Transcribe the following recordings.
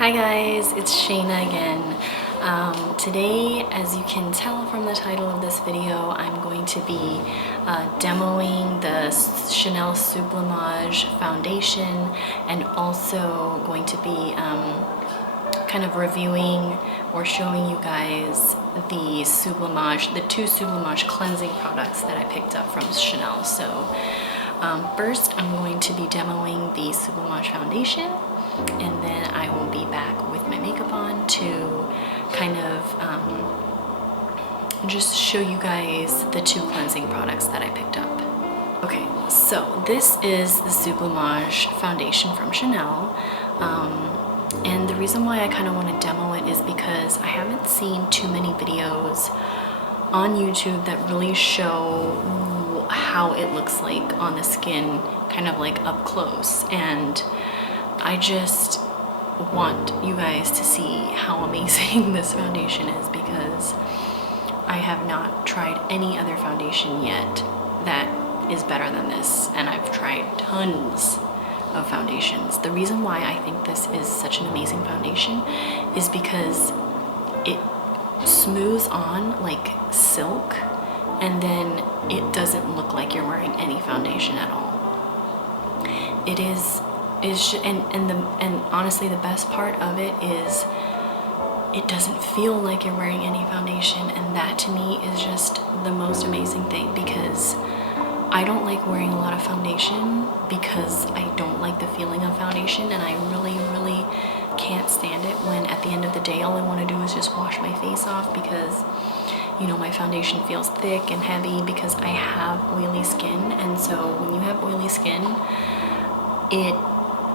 Hi guys, it's Shayna again. Today, as you can tell from the title of this video, I'm going to be demoing the Chanel Sublimage foundation and also going to be kind of reviewing or showing you guys the two Sublimage cleansing products that I picked up from Chanel. So first I'm going to be demoing the Sublimage foundation, and then I will be back with my makeup on to kind of just show you guys the two cleansing products that I picked up. Okay, so this is the Sublimage foundation from Chanel. And the reason why I kind of want to demo it is because I haven't seen too many videos on YouTube that really show how it looks like on the skin, kind of like up close. And I just want you guys to see how amazing this foundation is, because I have not tried any other foundation yet that is better than this, and I've tried tons of foundations. The reason why I think this is such an amazing foundation is because it smooths on like silk, and then it doesn't look like you're wearing any foundation at all. And honestly, the best part of it is it doesn't feel like you're wearing any foundation, and that to me is just the most amazing thing, because I don't like wearing a lot of foundation because I don't like the feeling of foundation, and I really can't stand it when at the end of the day all I want to do is just wash my face off, because you know, my foundation feels thick and heavy because I have oily skin. And so when you have oily skin, it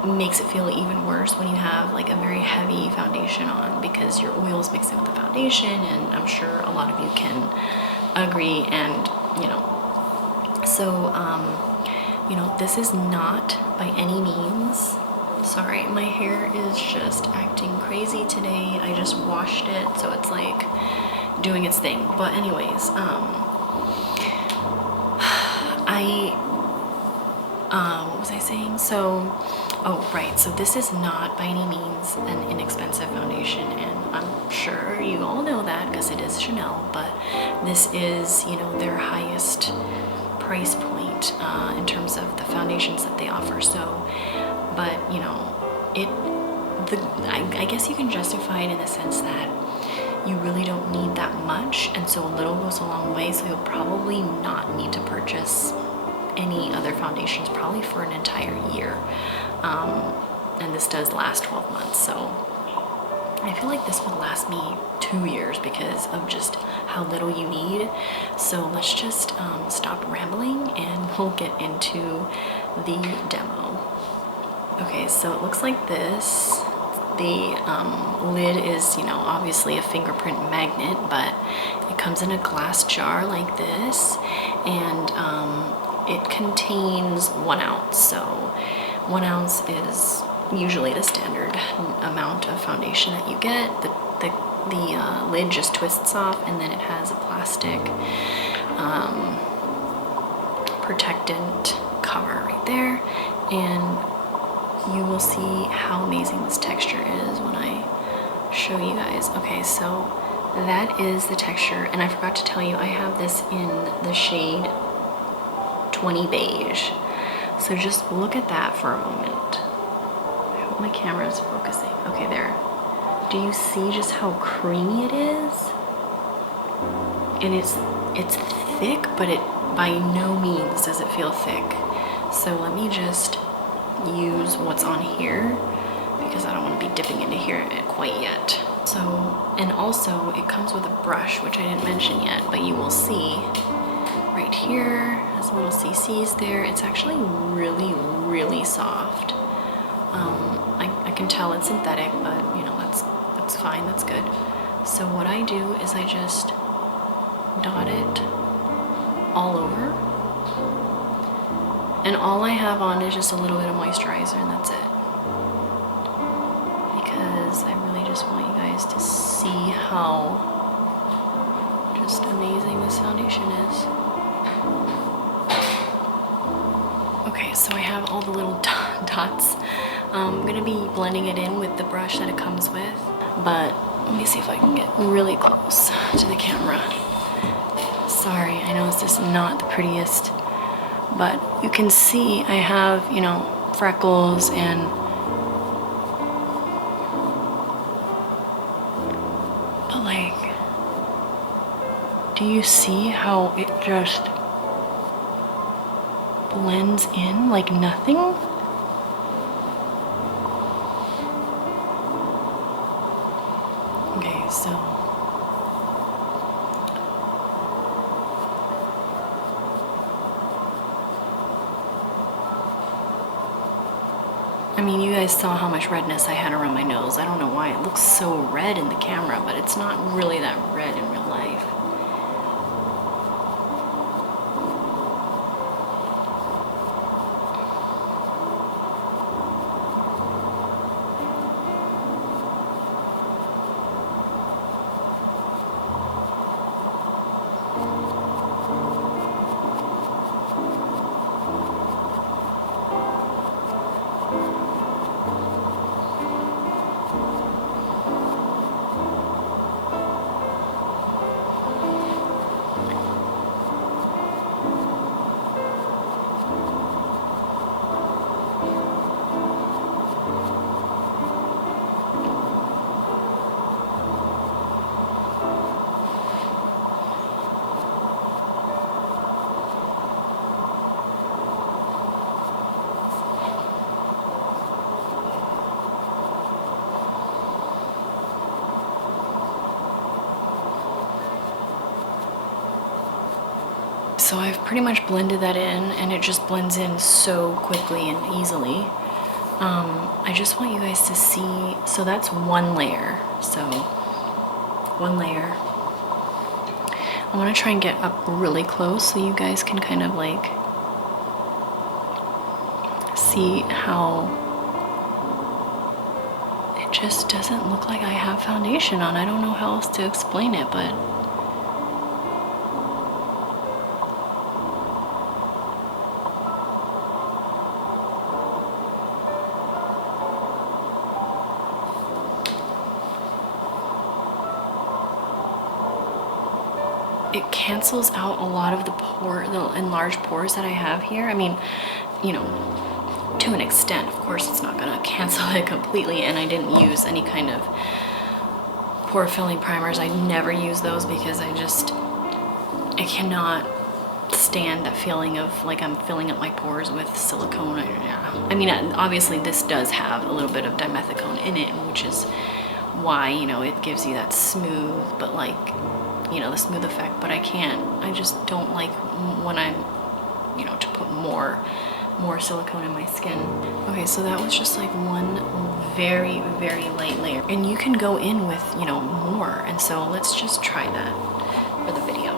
makes it feel even worse when you have like a very heavy foundation on, because your oils mix in with the foundation, and I'm sure a lot of you can agree. And you know, so you know, this is not by any means, sorry, my hair is just acting crazy today. I just washed it, so it's like doing its thing. But anyways, what was I saying? So, oh right, so this is not by any means an inexpensive foundation, and I'm sure you all know that because it is Chanel, but this is, you know, their highest price point in terms of the foundations that they offer. So, but you know, I guess you can justify it in the sense that you really don't need that much, and so a little goes a long way. So you'll probably not need to purchase any other foundations probably for an entire year, and this does last 12 months, so I feel like this would last me 2 years because of just how little you need. So let's just stop rambling and we'll get into the demo. Okay, so it looks like this. The lid is, you know, obviously a fingerprint magnet, but it comes in a glass jar like this, and it contains 1 ounce. So 1 ounce is usually the standard amount of foundation that you get. The lid just twists off, and then it has a plastic protectant cover right there, and you will see how amazing this texture is when I show you guys. Okay, so that is the texture, and I forgot to tell you, I have this in the shade 20 beige. So just look at that for a moment. I hope my camera is focusing. Okay, there. Do you see just how creamy it is? And it's thick, but it by no means does it feel thick. So let me just use what's on here, because I don't want to be dipping into here quite yet. So, and also it comes with a brush, which I didn't mention yet, but you will see right here has little CCs there. It's actually really soft. I can tell it's synthetic, but you know, that's fine, that's good. So what I do is I just dot it all over, and all I have on is just a little bit of moisturizer, and that's it, because I really just want you guys to see how just amazing this foundation is. Okay, so I have all the little dots I'm gonna be blending it in with the brush that it comes with, but let me see if I can get really close to the camera. Sorry, I know this is not the prettiest, but you can see I have, you know, freckles and but like, do you see how it just blends in like nothing? Okay, so I mean, you guys saw how much redness I had around my nose. I don't know why it looks so red in the camera, but it's not really that red in real life. So I've pretty much blended that in, and it just blends in so quickly and easily. I just want you guys to see, so that's one layer. So one layer. I want to try and get up really close so you guys can kind of like see how it just doesn't look like I have foundation on. I don't know how else to explain it, but it cancels out a lot of the enlarged pores that I have here. I mean, you know, to an extent, of course, it's not gonna cancel it completely, and I didn't use any kind of pore filling primers. I never use those because I cannot stand that feeling of like I'm filling up my pores with silicone. I mean, obviously this does have a little bit of dimethicone in it, which is why, you know, it gives you that smooth, but like, you know, the smooth effect, but I just don't like when I'm, you know, to put more silicone in my skin. Okay, so that was just like one very, very light layer, and you can go in with, you know, more, and so let's just try that for the video.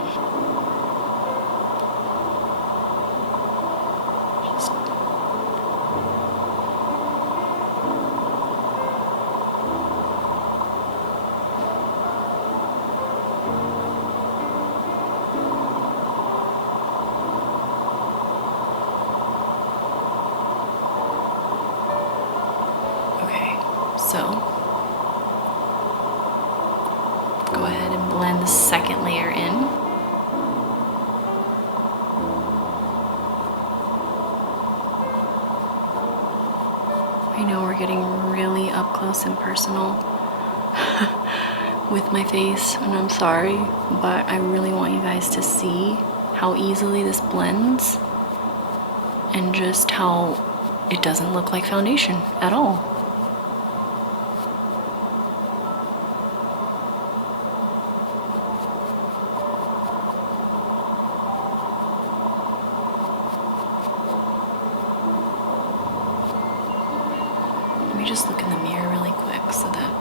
So go ahead and blend the second layer in. I know we're getting really up close and personal with my face, and I'm sorry, but I really want you guys to see how easily this blends and just how it doesn't look like foundation at all. Let me just look in the mirror really quick so that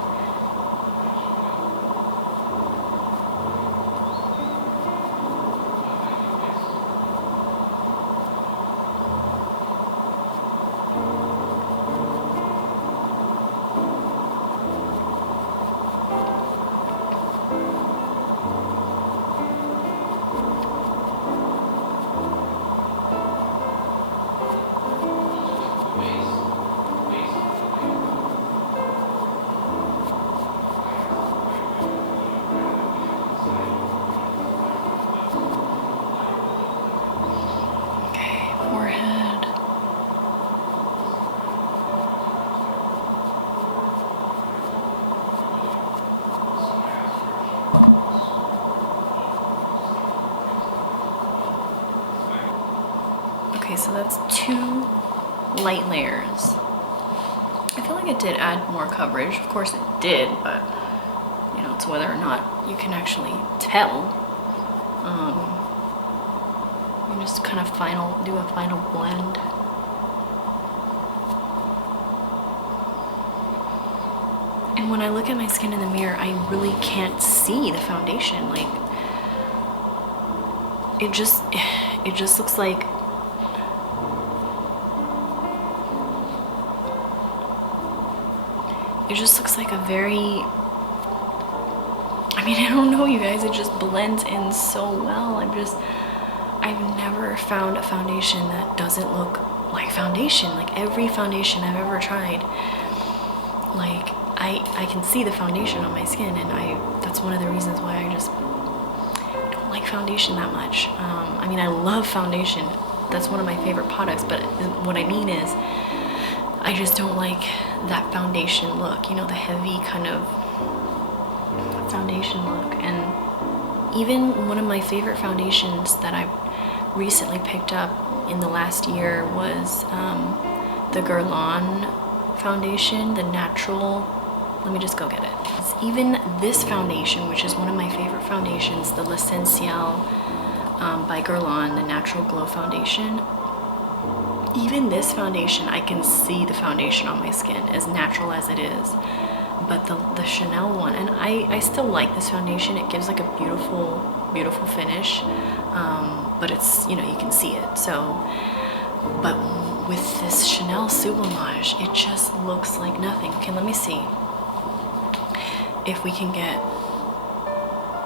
Okay, so that's 2 light layers. I feel like it did add more coverage. Of course it did, but you know, it's whether or not you can actually tell. You just kind of do a final blend. And when I look at my skin in the mirror, I really can't see the foundation. Like, it just looks like a very, I mean, I don't know, you guys, it just blends in so well. I've never found a foundation that doesn't look like foundation. Like, every foundation I've ever tried, like, I can see the foundation on my skin, and that's one of the reasons why I don't like foundation that much. I mean, I love foundation. That's one of my favorite products, but what I mean is, I just don't like that foundation look, you know, the heavy kind of foundation look. And even one of my favorite foundations that I've recently picked up in the last year was the Guerlain foundation, the natural, let me just go get it. Even this foundation, which is one of my favorite foundations, the L'Essentiel by Guerlain, the Natural Glow Foundation, even this foundation, I can see the foundation on my skin, as natural as it is. But the Chanel one, and I still like this foundation. It gives like a beautiful, beautiful finish, but it's, you know, you can see it. So, but with this Chanel Sublimage, it just looks like nothing. Okay, let me see if we can get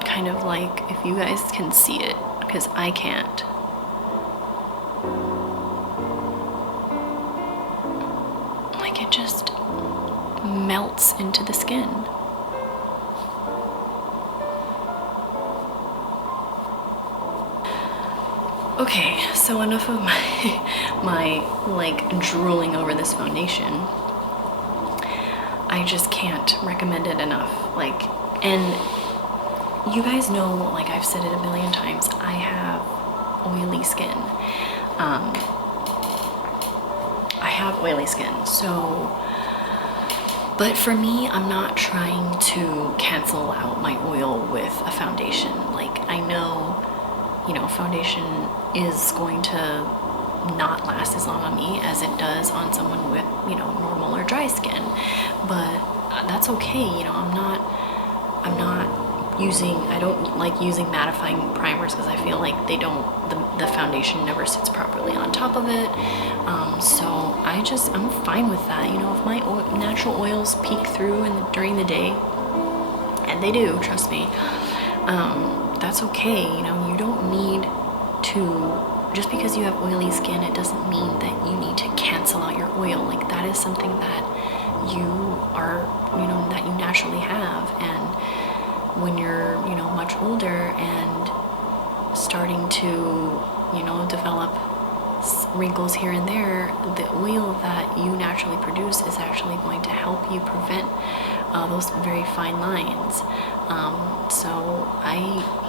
kind of like, if you guys can see it, because I can't. Like, it just melts into the skin. Okay, so enough of my like drooling over this foundation. I just can't recommend it enough. Like, and you guys know, like I've said it a million times, I have oily skin. I have oily skin, so, but for me, I'm not trying to cancel out my oil with a foundation. Like, I know, you know, foundation is going to not last as long on me as it does on someone with, you know, normal or dry skin, but that's okay. You know, I'm not using, I don't like using mattifying primers because I feel like they don't, the foundation never sits properly on top of it. So I'm fine with that. You know, if my natural oils peek through during the day, and they do, trust me, that's okay. You know, you don't need to, just because you have oily skin, it doesn't mean that you need to cancel out your oil. Like, that is something that you are, you know, that you naturally have. And when you're, you know, much older and starting to, you know, develop wrinkles here and there, the oil that you naturally produce is actually going to help you prevent those very fine lines. So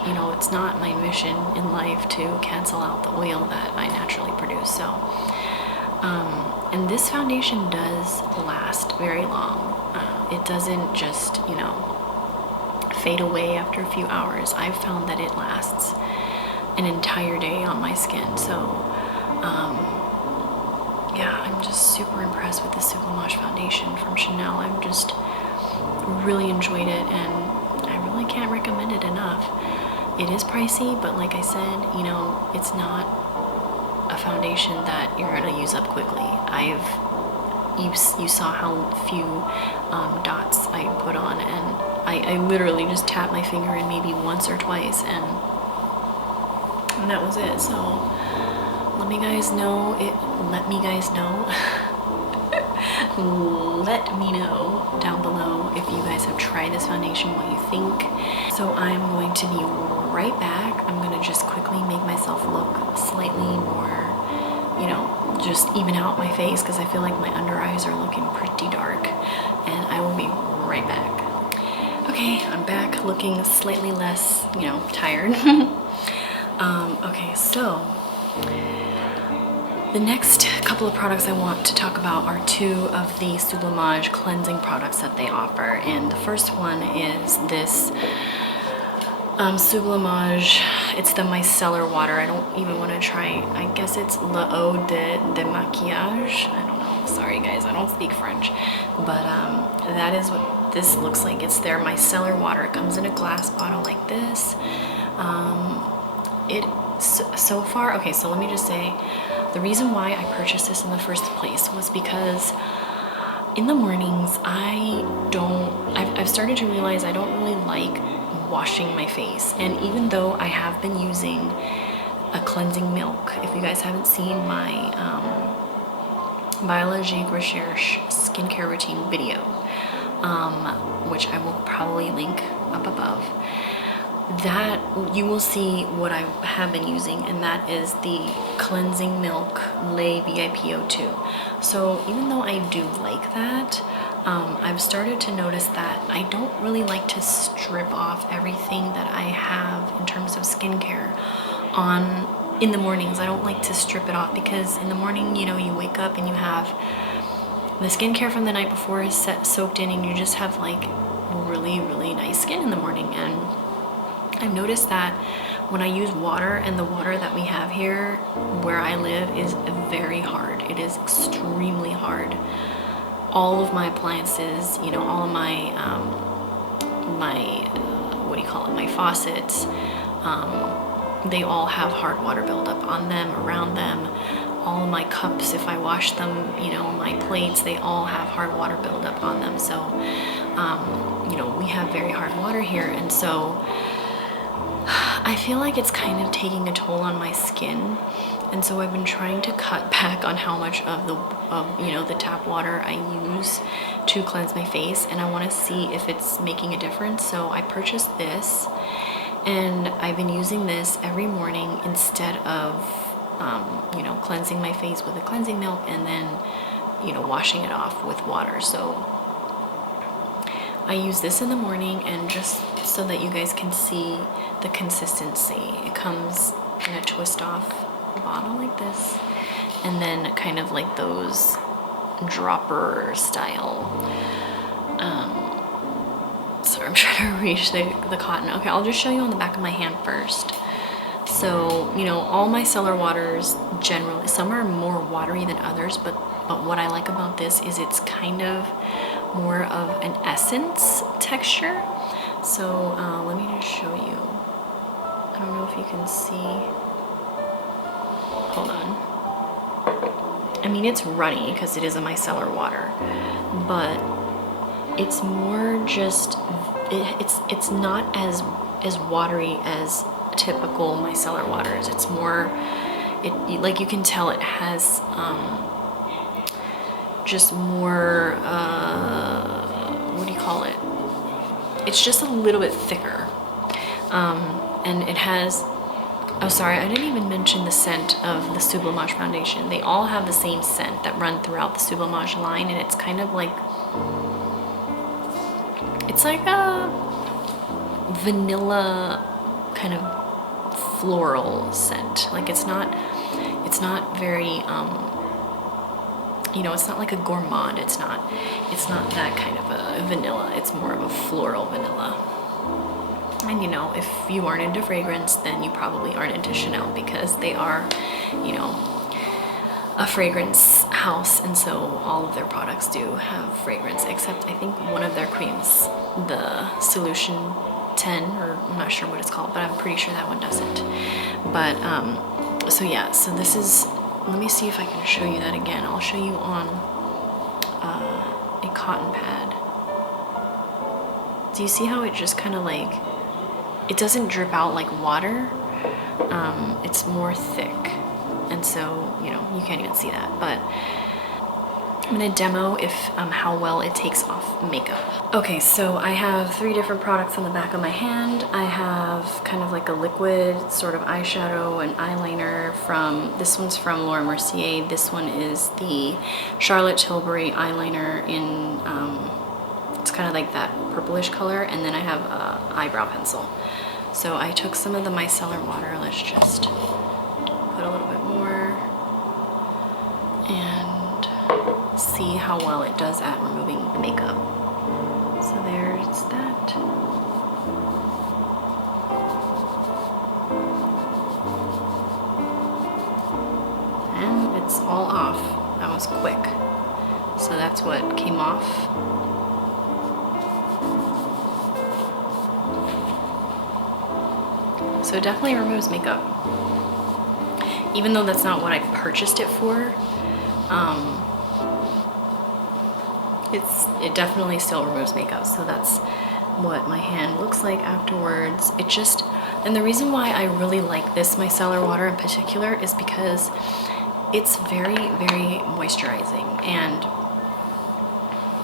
you know, it's not my mission in life to cancel out the oil that I naturally produce. So, and this foundation does last very long. It doesn't just, you know, fade away after a few hours. I've found that it lasts an entire day on my skin. So, yeah, I'm just super impressed with the Sublimage foundation from Chanel. I've just really enjoyed it, and I really can't recommend it enough. It is pricey, but like I said, you know, it's not a foundation that you're gonna use up quickly. You saw how few dots I put on, and I literally just tapped my finger in maybe once or twice, and that was it. So let me know let me know down below if you guys have tried this foundation, what you think. So I'm going to be right back. I'm gonna just quickly make myself look slightly more, you know, just even out my face, because I feel like my under eyes are looking pretty dark, and I will be right back. Okay, I'm back looking slightly less, you know, tired. Okay, so The next couple of products I want to talk about are 2 of the Sublimage cleansing products that they offer. And the first one is this Sublimage. It's the Micellar Water. I don't even want to try, I guess it's l'eau de maquillage. I don't know. Sorry guys, I don't speak French. But that is what this looks like. It's their Micellar Water. It comes in a glass bottle like this. So far, okay, so let me just say, the reason why I purchased this in the first place was because in the mornings I've started to realize I don't really like washing my face. And even though I have been using a cleansing milk, if you guys haven't seen my Biologique Recherche skincare routine video, which I will probably link up above, that you will see what I have been using, and that is the cleansing milk Lait VIP02. So even though I do like that, I've started to notice that I don't really like to strip off everything that I have in terms of skincare in the mornings. I don't like to strip it off because in the morning, you know, you wake up and you have the skincare from the night before is soaked in, and you just have like really, really nice skin in the morning. And I've noticed that when I use water, and the water that we have here where I live is very hard. It is extremely hard. All of my appliances, you know, all of my what do you call it, my faucets, they all have hard water buildup on them, around them. All of my cups, if I wash them, you know, my plates, they all have hard water buildup on them. So, you know, we have very hard water here, and so I feel like it's kind of taking a toll on my skin. And so I've been trying to cut back on how much of you know, the tap water I use to cleanse my face, and I want to see if it's making a difference. So I purchased this, and I've been using this every morning instead of you know, cleansing my face with a cleansing milk and then, you know, washing it off with water. So I use this in the morning, and just so that you guys can see the consistency, it comes in a twist off bottle like this, and then kind of like those dropper style. Sorry, I'm trying to reach the cotton. Okay, I'll just show you on the back of my hand first. So, you know, all my Micellar waters generally, some are more watery than others, but what I like about this is it's kind of more of an essence texture. So let me just show you. I don't know if you can see. Hold on. I mean, it's runny because it is a micellar water, but it's more just, it's not as watery as typical micellar waters. It's more, like you can tell it has just more, what do you call it? It's just a little bit thicker. And it has, oh sorry, I didn't even mention the scent of the Sublimage foundation. They all have the same scent that run throughout the Sublimage line, and it's kind of like, it's like a vanilla kind of floral scent. Like it's not very, you know, it's not like a gourmand. It's not that kind of a vanilla. It's more of a floral vanilla. And you know, if you aren't into fragrance, then you probably aren't into Chanel, because they are, you know, a fragrance house, and so all of their products do have fragrance, except I think one of their creams, the Solution 10, or I'm not sure what it's called, but I'm pretty sure that one doesn't. But so yeah, so this is, let me see if I can show you that again. I'll show you on a cotton pad. Do you see how it just kind of like, it doesn't drip out like water? It's more thick, and so, you know, you can't even see that, but I'm gonna demo how well it takes off makeup. Okay, so I have 3 different products on the back of my hand. I have kind of like a liquid sort of eyeshadow and eyeliner from, this one's from Laura Mercier. This one is the Charlotte Tilbury eyeliner in, it's kind of like that purplish color, and then I have a eyebrow pencil. So I took some of the micellar water. Let's just put a little bit more. and see how well it does at removing the makeup. So there's that. And it's all off. That was quick. So that's what came off. So it definitely removes makeup. Even though that's not what I purchased it for, it definitely still removes makeup. So that's what my hand looks like afterwards. It just, and the reason why I really like this micellar water in particular is because it's very, very moisturizing. And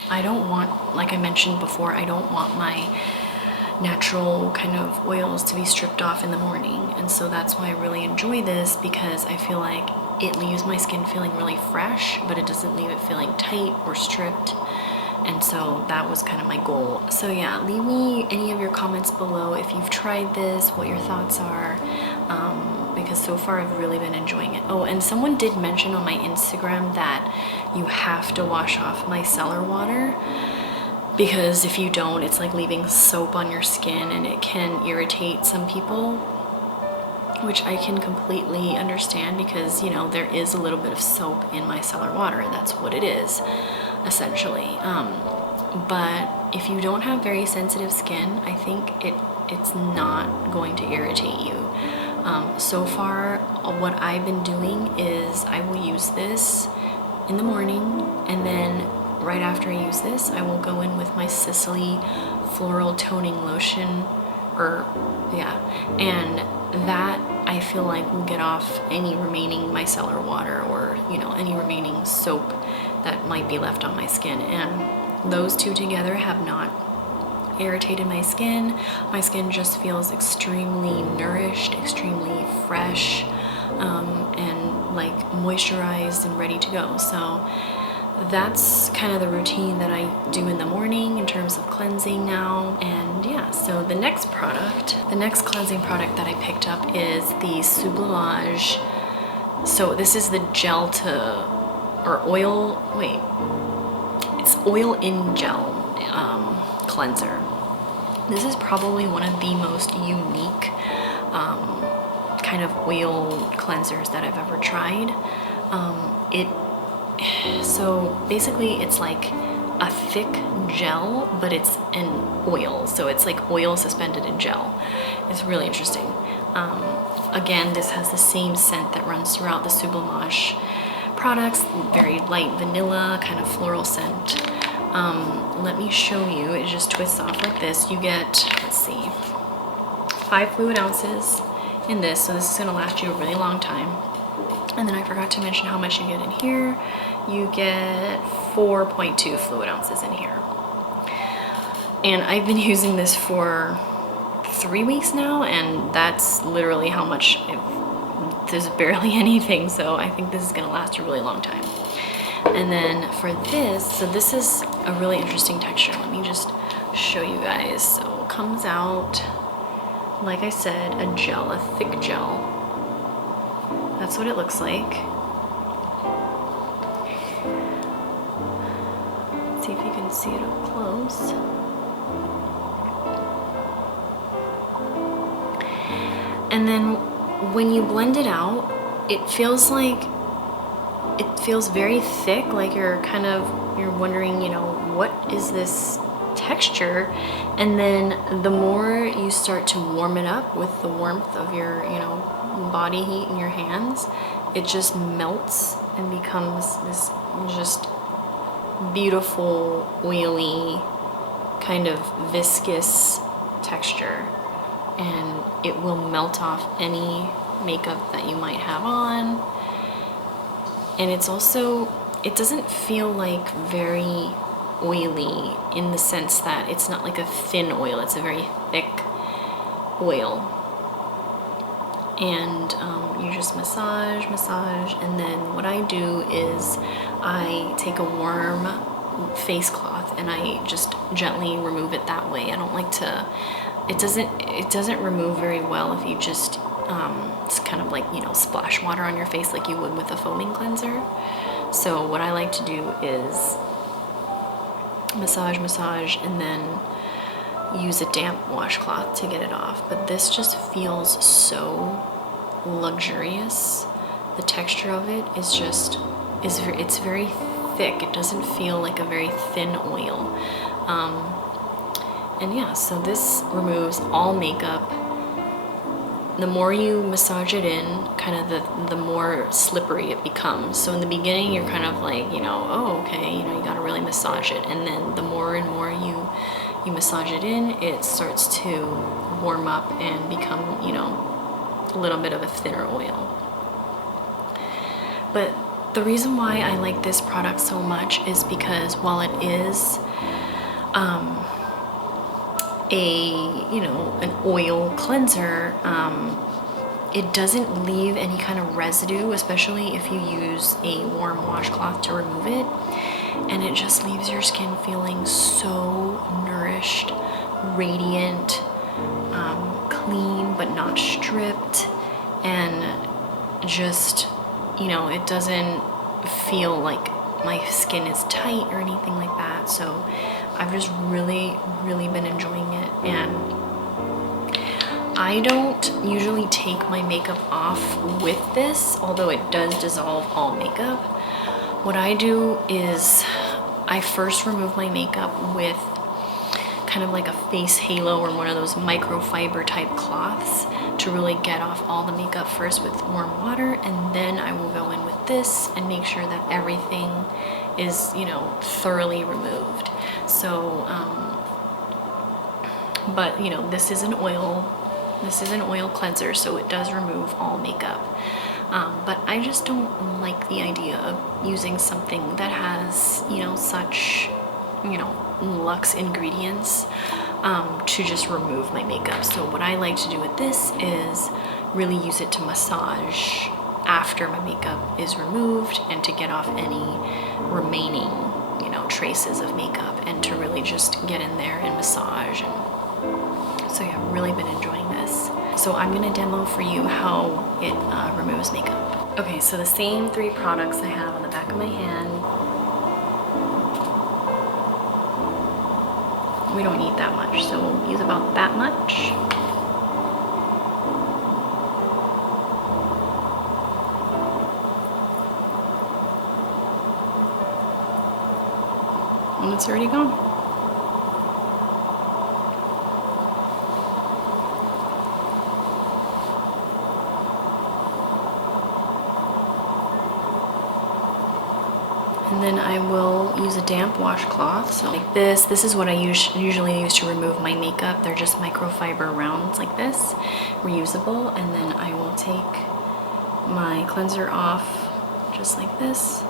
I don't want, like I mentioned before, I don't want my natural kind of oils to be stripped off in the morning. And so that's why I really enjoy this, because I feel like it leaves my skin feeling really fresh, but it doesn't leave it feeling tight or stripped. And so that was kind of my goal. So yeah, leave me any of your comments below if you've tried this, what your thoughts are, because so far I've really been enjoying it. Oh, and someone did mention on my Instagram that you have to wash off micellar water, because if you don't, it's like leaving soap on your skin and it can irritate some people, which I can completely understand, because, you know, there is a little bit of soap in micellar water, and that's what it is, essentially. But if you don't have very sensitive skin, I think it's not going to irritate you. So far, what I've been doing is I will use this in the morning, and then right after I use this, I will go in with my Sicily Floral Toning Lotion, and that I feel like will get off any remaining micellar water, or, you know, any remaining soap that might be left on my skin. And those two together have not irritated my skin. My skin just feels extremely nourished, extremely fresh, and like moisturized and ready to go. So that's kind of the routine that I do in the morning in terms of cleansing now. And yeah, so the next cleansing product that I picked up is the Sublimage. So this is the gel to, or oil, wait, it's oil in gel cleanser. This is probably one of the most unique kind of oil cleansers that I've ever tried. So basically it's like a thick gel, but it's an oil. So it's like oil suspended in gel. It's really interesting. Again, this has the same scent that runs throughout the Sublimage products, very light vanilla, kind of floral scent. Let me show you. It just twists off like this. You get, let's see, 5 fluid ounces in this, so this is going to last you a really long time. And then I forgot to mention how much you get in here. You get 4.2 fluid ounces in here. And I've been using this for 3 weeks now, and that's literally how much. There's barely anything, so I think this is going to last a really long time. And then for this, so this is a really interesting texture. Let me just show you guys. So it comes out, like I said, a gel, a thick gel. That's what it looks like. Let's see if you can see it up close. And then when you blend it out, it feels very thick, like you're wondering, you know, what is this texture? And then the more you start to warm it up with the warmth of your, you know, body heat in your hands, it just melts and becomes this just beautiful, oily, kind of viscous texture. And it will melt off any makeup that you might have on. And it's also, it doesn't feel like very oily in the sense that it's not like a thin oil, it's a very thick oil. And you just massage, and then what I do is I take a warm face cloth and I just gently remove it that way. I don't like to, it doesn't remove very well if you just it's kind of like, you know, splash water on your face like you would with a foaming cleanser. So what I like to do is massage, and then use a damp washcloth to get it off. But this just feels so luxurious. The texture of it is just, it's very thick. It doesn't feel like a very thin oil. And yeah, so this removes all makeup. The more you massage it in, kind of the more slippery it becomes. So in the beginning, you're kind of like, you know, oh, okay, you know, you gotta really massage it. And then the more and more you massage it in, it starts to warm up and become, you know, a little bit of a thinner oil. But the reason why I like this product so much is because while it is an oil cleanser, it doesn't leave any kind of residue, especially if you use a warm washcloth to remove it. And it just leaves your skin feeling so nourished, radiant, clean but not stripped, and just, you know, it doesn't feel like my skin is tight or anything like that. So I've just really been enjoying it. And I don't usually take my makeup off with this, although it does dissolve all makeup. What I do is I first remove my makeup with kind of like a face halo or one of those microfiber type cloths to really get off all the makeup first with warm water, and then I will go in with this and make sure that everything is, you know, thoroughly removed. So but you know, this is an oil cleanser, so it does remove all makeup. But I just don't like the idea of using something that has, you know, such, you know, luxe ingredients to just remove my makeup. So what I like to do with this is really use it to massage after my makeup is removed, and to get off any remaining, you know, traces of makeup, and to really just get in there and massage. And so yeah, I've really been enjoying this. So I'm gonna demo for you how it removes makeup. Okay, so the same 3 products I have on the back of my hand. We don't need that much, so we'll use about that much. And it's already gone. And then I will use a damp washcloth, so like this. This is what I usually use to remove my makeup. They're just microfiber rounds like this, reusable. And then I will take my cleanser off just like this.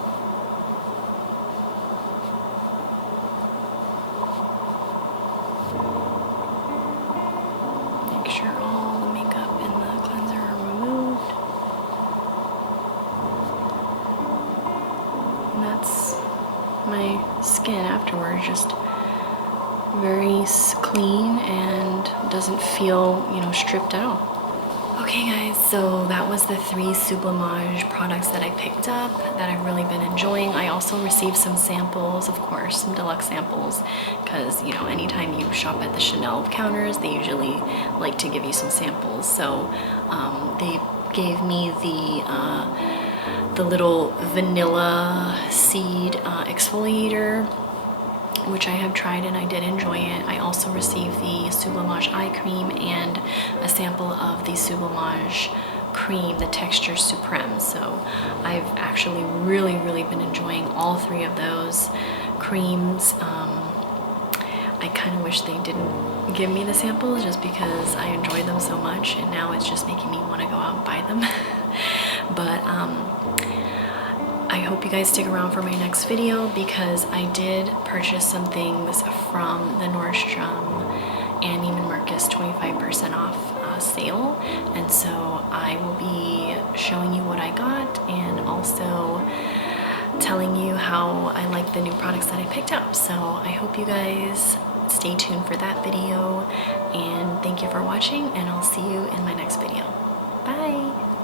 Make sure all the makeup in the cleanser are removed. And that's my skin afterwards, just very clean and doesn't feel, you know, stripped at all. Okay guys, so that was the 3 Sublimage products that I picked up that I've really been enjoying. I also received some samples, of course, some deluxe samples, because, you know, anytime you shop at the Chanel counters, they usually like to give you some samples. So they gave me the little vanilla seed exfoliator, which I have tried and I did enjoy it. I also received the Sublimage eye cream and a sample of the Sublimage cream, the Texture Supreme. So I've actually really been enjoying all 3 of those creams. I kind of wish they didn't give me the samples, just because I enjoy them so much, and now it's just making me want to go out and buy them. But I hope you guys stick around for my next video, because I did purchase some things from the Nordstrom and Neiman Marcus 25% off sale, and so I will be showing you what I got and also telling you how I like the new products that I picked up. So I hope you guys stay tuned for that video, and thank you for watching, and I'll see you in my next video. Bye!